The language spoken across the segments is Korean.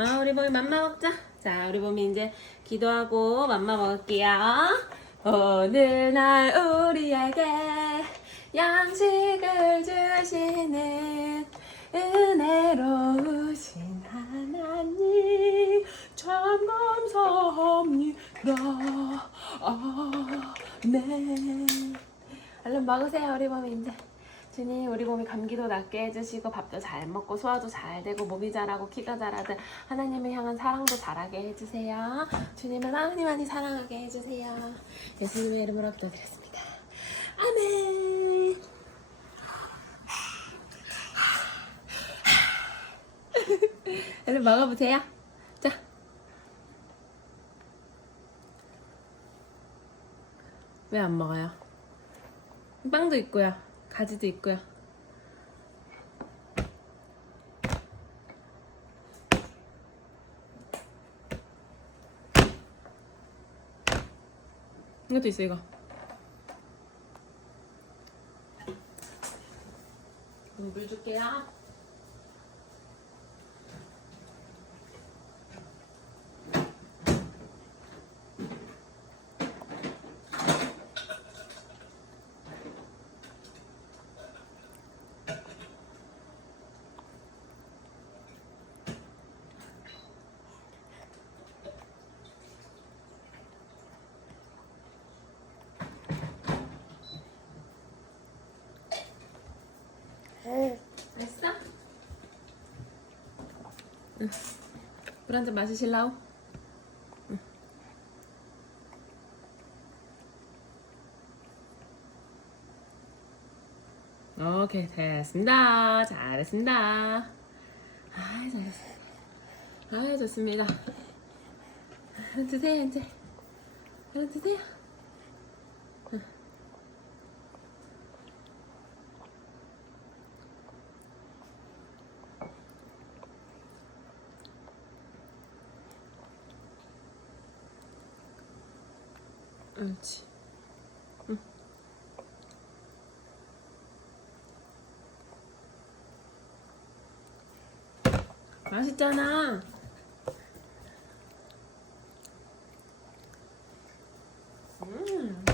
아, 우리 봄이 맘마 먹자. 자, 우리 봄이 이제 기도하고 맘마 먹을게요. 어느 날 우리에게 양식을 주시는 은혜로우신 하나님 참 감사합니다. 아, 네. 얼른 먹으세요, 우리 봄이 이제. 주님, 우리 몸이 감기도 낫게 해주시고 밥도 잘 먹고 소화도 잘 되고 몸이 자라고 키가 자라든 하나님을 향한 사랑도 자라게 해주세요. 많이 많이 사랑하게 해주세요. 예수님의 이름으로 기도드렸습니다. 아멘. 얼른 먹어보세요. 자. 왜 안 먹어요? 빵도 있고요. 가지도 있고요. 이것도 있어 이거. 물 줄게요. 맛있어? 응. 물한잔 마시실라우? 응. 오케이 됐습니다. 잘했습니다. 아 잘했어. 아 좋습니다. 드세요 이제. 드세요. 옳지. 응. 맛있잖아. 음.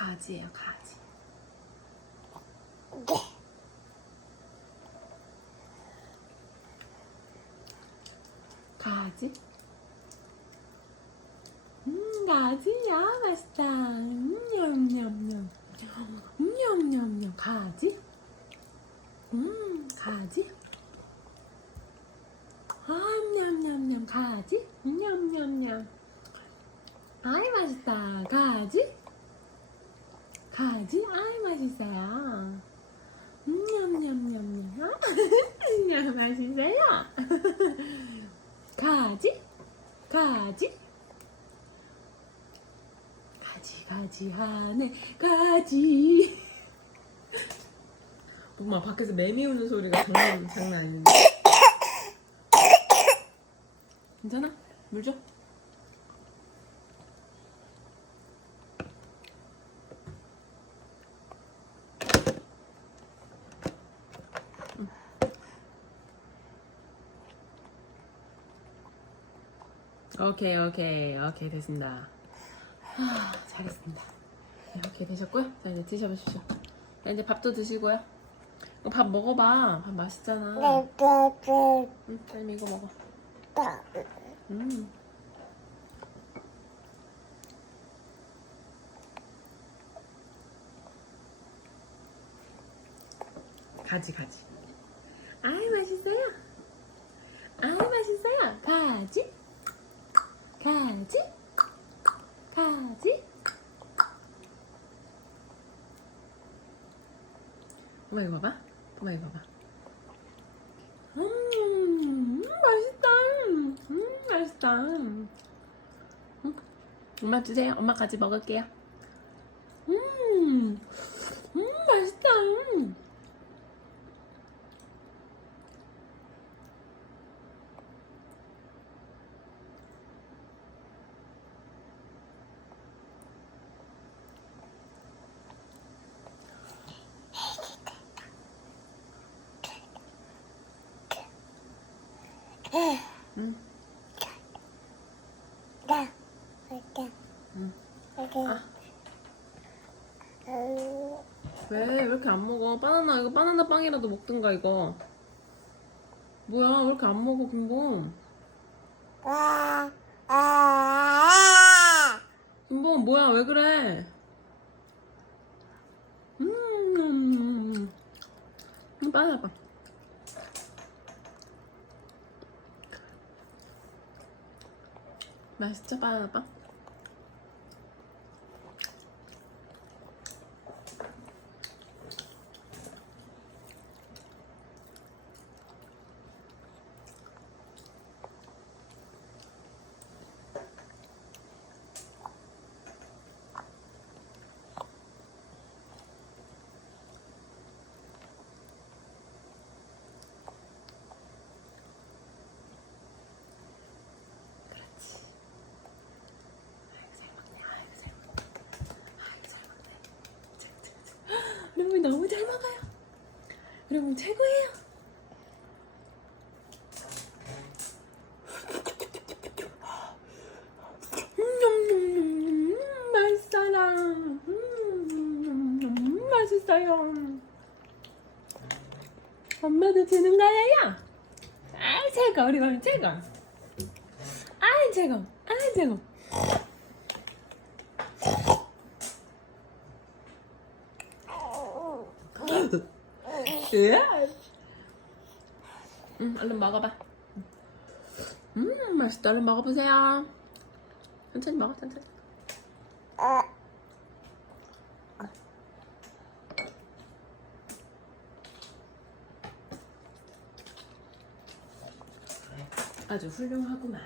가지예요, 가지. 가지? 음, 가지야, 맛있다. 음, 냠냠냠. 음, 냠냠냠. 가지? 음, 가지? 아, 냠냠냠. 가지? 음, 냠냠냠. 아이, 맛있다. 가지? 가지? 아이 맛있어요. 음, 냠냠냠냠. 야, 맛있어요. 가지? 가지? 가지 가지 하네 가지. 엄마 밖에서 매미 우는 소리가 장난 장난 아닌데. 괜찮아? 물 줘. 오케이 오케이 오케이 됐습니다. 아, 잘했습니다. 네, 오케이 되셨고요. 자 이제 드셔보십시오. 자 이제 밥도 드시고요. 이거 밥 먹어봐. 밥 맛있잖아. 네, 네, 네. 응, 딸미 이거 먹어. 음. 가지 가지. 아유 맛있어요. 아유 맛있어요. 가지. 가지? 가지? 엄마 이거 봐봐. 엄마 이거 봐봐. 음, 맛있다. 음 맛있다. 음, 엄마 주세요. 엄마 같이 먹을게요. 응. 나, 이렇게. 응. 이렇게. 아. 왜? 왜 이렇게 안 먹어? 바나나 이거 바나나 빵이라도 먹든가 이거. 뭐야? 왜 이렇게 안 먹어 금봉? 와, 아, 아. 금봉 뭐야? 왜 그래? 음, 음, 음. 음. 음 바나나 빵. 맛있죠, 바나나 빵? 여러분 너무 잘 먹어요. 여러분 최고예요. 음, 맛있어라. 음, 맛있어요. 엄마도 주는 거예요. 아, 최고. 우리 맘 최고. 아, 최고. 아, 최고. 음, 얼른 먹어봐. 음, 맛있다. 얼른 먹어보세요. 천천히 먹어, 천천히. 아주 훌륭하구만.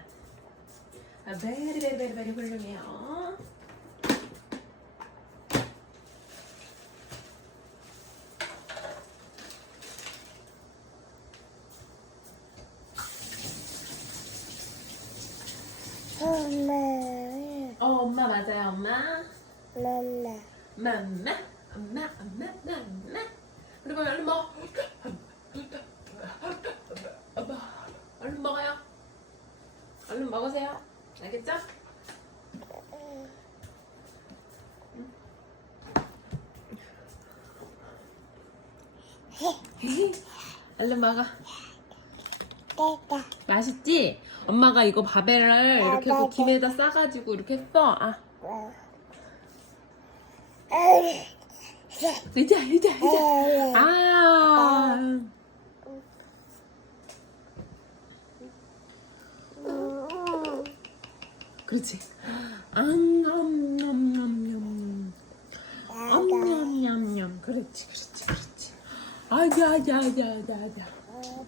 베리 베리 베리 베리 훌륭해요. 맘마 엄마 엄마 맘마 그리고 얼른 먹어. 얼른 먹어요. 얼른 먹으세요. 알겠죠? 얼른 먹어. 맛있지? 엄마가 이거 바벨을 이렇게 네, 네, 네. 김에다 싸가지고 이렇게 써 아. 의자 의자 의자 아. 그렇지. 암냠냠냠냠. 암냠냠냠. 그렇지 그렇지 그렇지. 아야야야야야 어,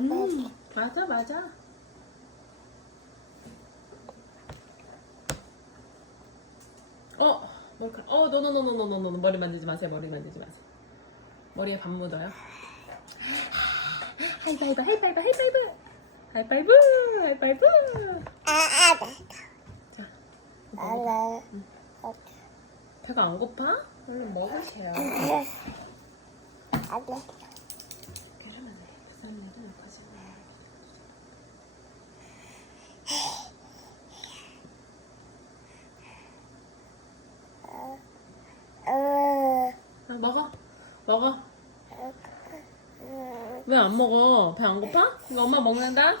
음 맞아 맞아. 그, 어, 노노노노노노노 머리 만지지 마세요. 머리 만지지 마세요. 머리에 밥 묻어요. 하이파이브, 하이파이브, 하이파이브, 하이파이브, 하이파이브. 아, 아, 나. 자, 아, 아, 나. 응. 배가 안 고파? 얼른 먹으세요. 아, 나. 먹어. 왜 안 먹어? 배 안 고파? 이거 엄마 먹는다?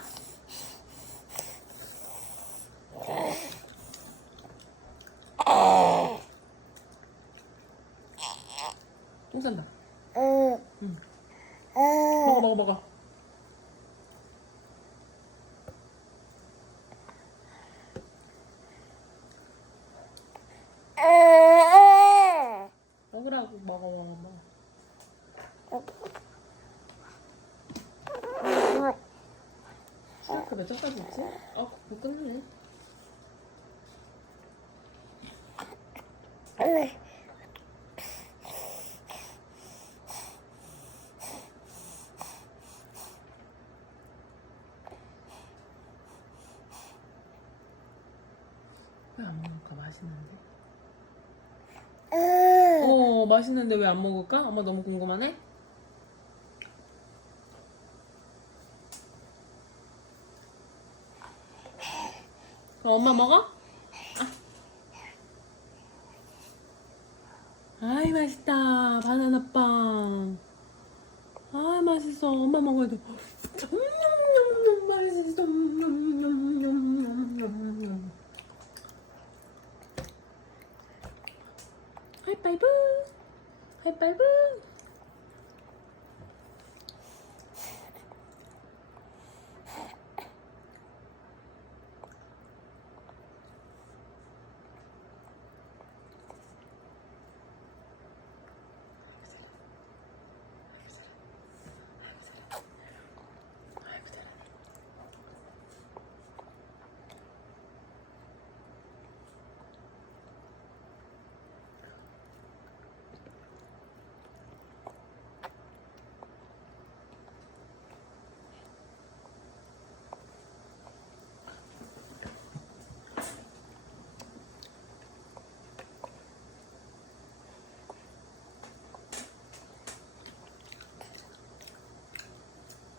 시라크 몇 점까지 있지? 어, 그거 끝나네. 왜 안 먹을까? 맛있는데. 어, 맛있는데 왜 안 먹을까? 엄마 너무 궁금하네. 어, 엄마 먹어? 아. 아이 맛있다 바나나 빵. 아 맛있어 엄마 먹어야 돼. 음, 맛있어. 음, 하이파이브 하이파이브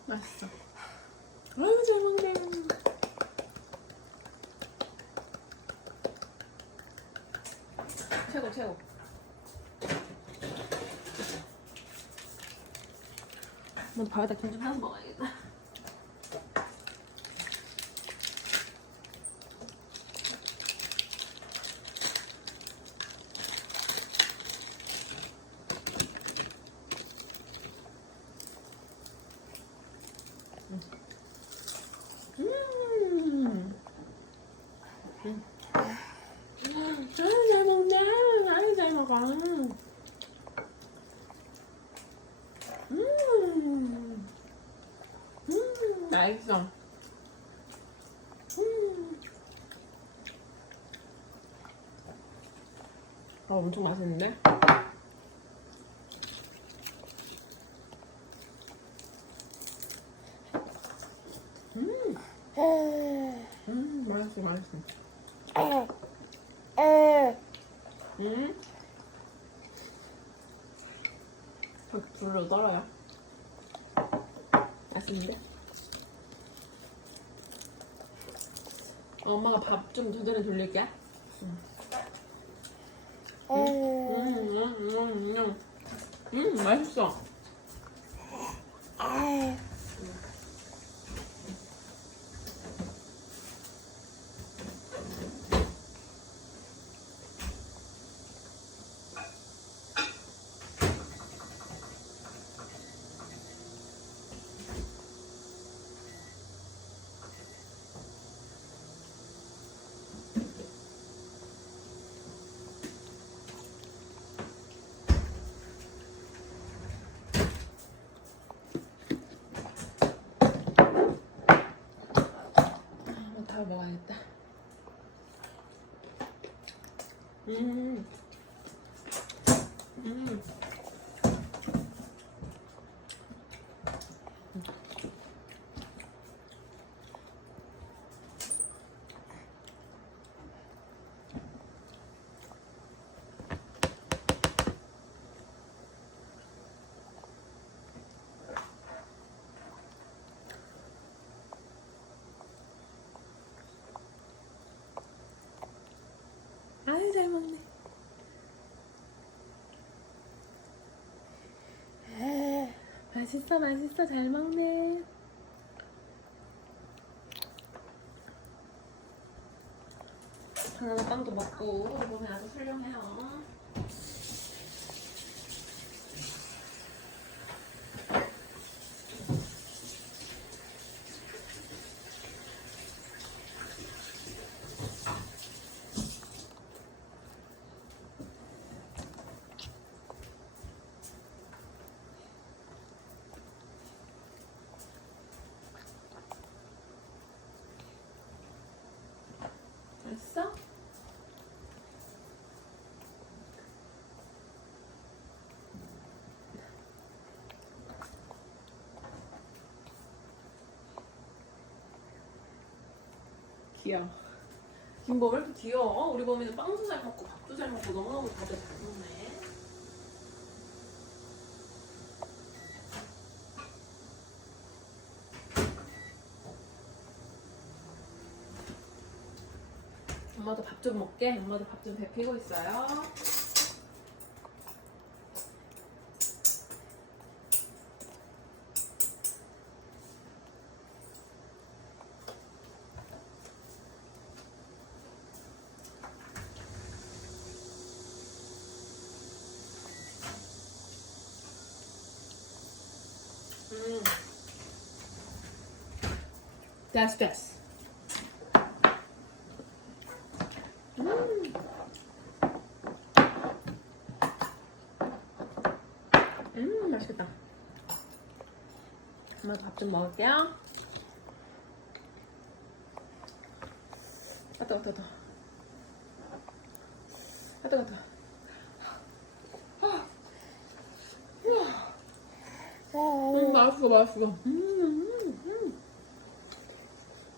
맛있어. 아유 잘 먹네. 최고 최고. 넌 밥에다 김좀 싸서 먹어야겠다. 음. 음. 아유 잘 먹네. 아유 잘 먹어. 음. 음. 맛있어. 음. 아 엄청 맛있는데? 음. 음 맛있어 맛있어. 음. 그 불로 떨어요. 맛있는데? 엄마가 밥 좀 제대로 돌릴게. 음, 음, 음, 음, 음, 맛있어. 다 먹어야겠다. 음. 음. 아유 잘 먹네. 맛있어 맛있어 잘 먹네. 바나나 빵도 먹고 몸이 아주 훌륭해요. 잘했어? 귀여워. 김보 왜 이렇게 귀여워? 우리 범이는 빵도 잘 먹고 밥도 잘 먹고 너무너무 다들 잘 먹네. 엄마도 밥 좀 먹게. 엄마도 밥좀 배피고 있어요. 음. 됐어, 됐어. 음, 맛있겠다. 엄마도 밥좀 먹을게요. 아, 뜨거, 뜨거, 뜨거. 아, 뜨거, 뜨거. 음, 맛있어, 맛있어. 음, 음, 음.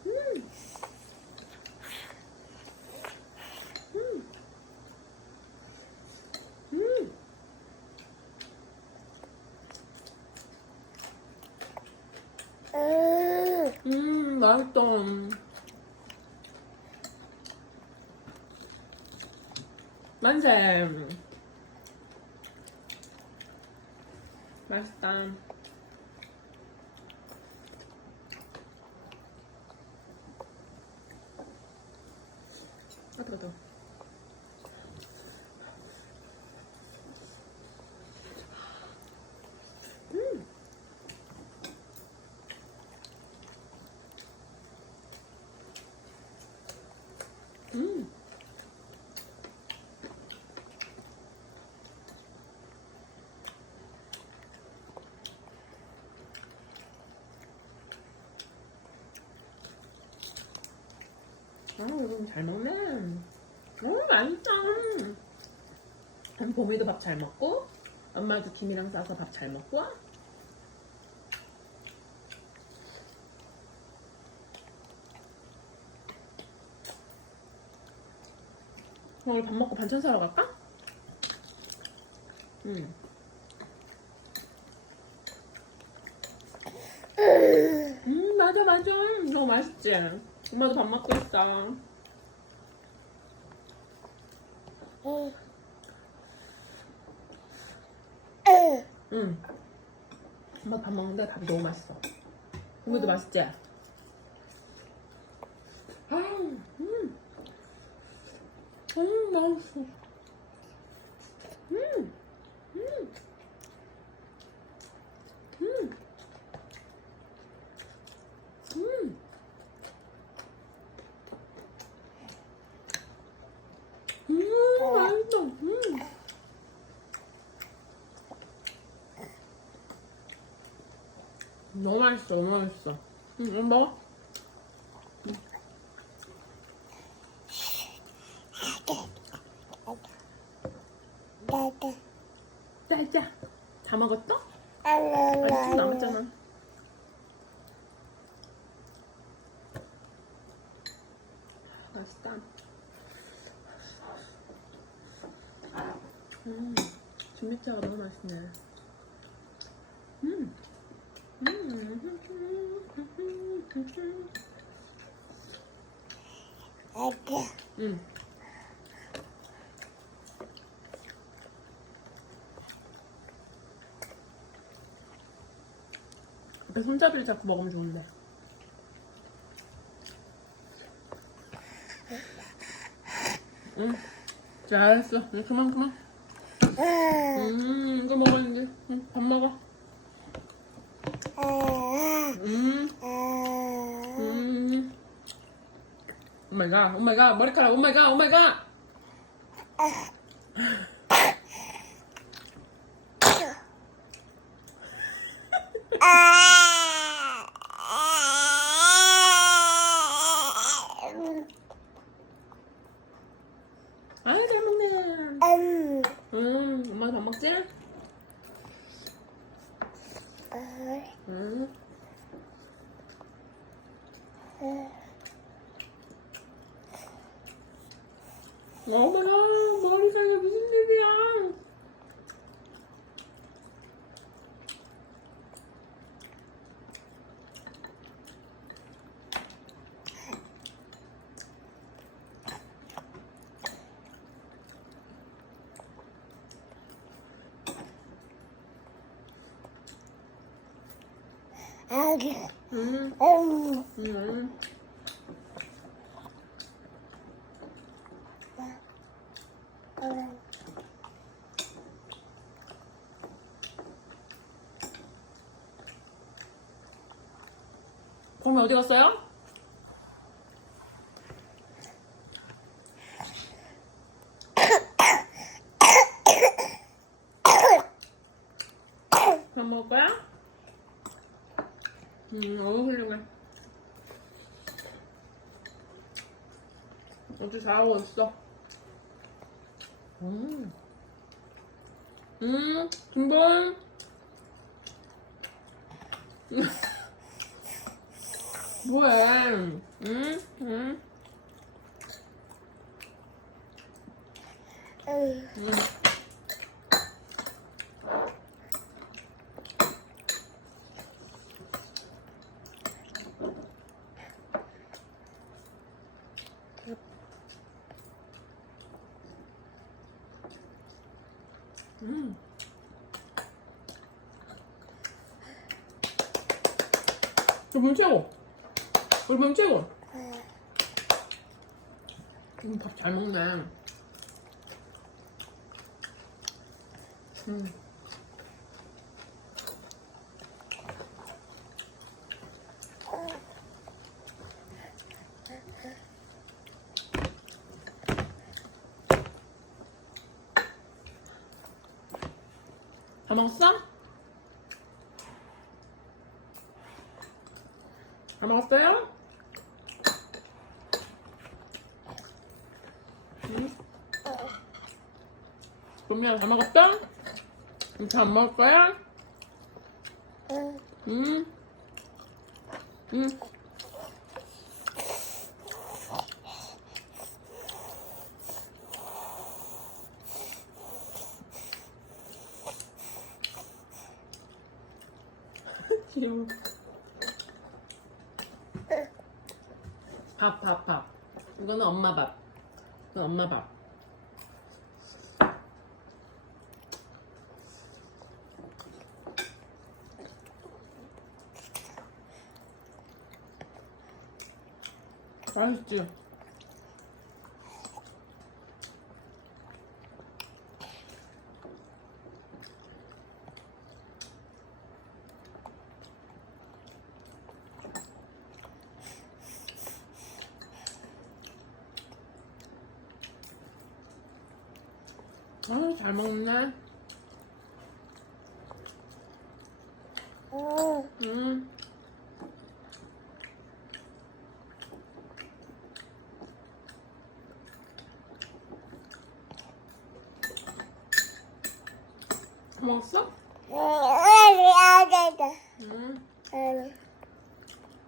음. 음. 음, 맛있다. 만세. 맛있다. 아, 뜨거, 뜨거. 음. 아, 이거 잘 먹네. 오, 맛있다. 음, 봄이도 밥 잘 먹고, 엄마도 김이랑 싸서 밥 잘 먹고. 오늘 밥 먹고 반찬 사러 갈까? 응. 음, 맞아, 맞아. 이거 맛있지? 엄마도 밥 먹고 있어. 응. 엄마 밥 먹는데 밥이 너무 맛있어. 이것도 맛있지? 아, 음. 음, 맛있어. 음, 음, 음, 음. 음, 맛있어. 음. 너무 맛있어, 너무 맛있어. 응, 응, 먹어. 짜자. 다 먹었어? 아직 좀 남았잖아. 맛있다. 음, 진미차가 너무 맛있 네. 음. 음. 음. 옆에 손잡이를 잡고 먹으면 좋은데. 응. 잘했어. 그만 그만. 음, 이거 먹었는데. 응, 밥 먹어. 음, 음. 오 마이 갓, 오 마이 갓, 머리카락, 오 마이 갓, 오 마이 갓. 어머나 머리카락이 무슨 일이야? 음, 음. 그럼 어디 갔어요? 그럼 먹을 거야? 음, 어우 훌륭해. 아주 잘하고 있어. 음, 음, 김bon. 뭐해? 응? 응? 응. 음. 채워. 물좀 채워. 음, 밥잘 먹네. 음. 다 먹었어? 다 먹었어요? 응? 봄이야 다 먹었어? 이제 안 먹을 거야? 응? 응? 귀여워. 밥, 밥, 밥. 이거는 엄마 밥. 이건 엄마 밥. 맛있지? 아, 잘 먹네. 음. 다 먹었어? 응.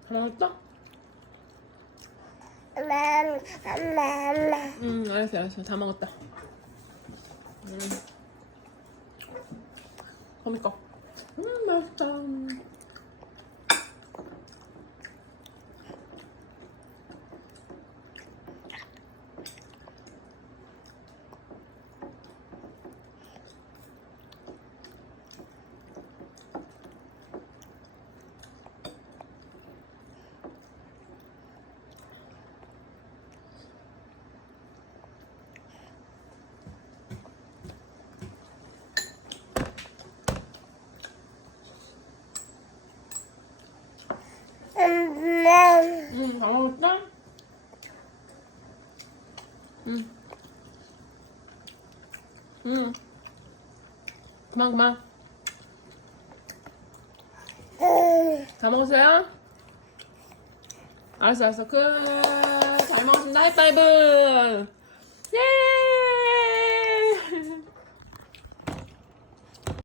다 먹었어? 응, 알았어, 알았어. 다 먹었다. 응. 그러니까. 음, 맛있다. 응, 다 먹었어? 응. 응. 그만, 그만. 다 먹었어요? 알았어, 알았어. 끝. 잘 먹었습니다. 하이파이브. 예!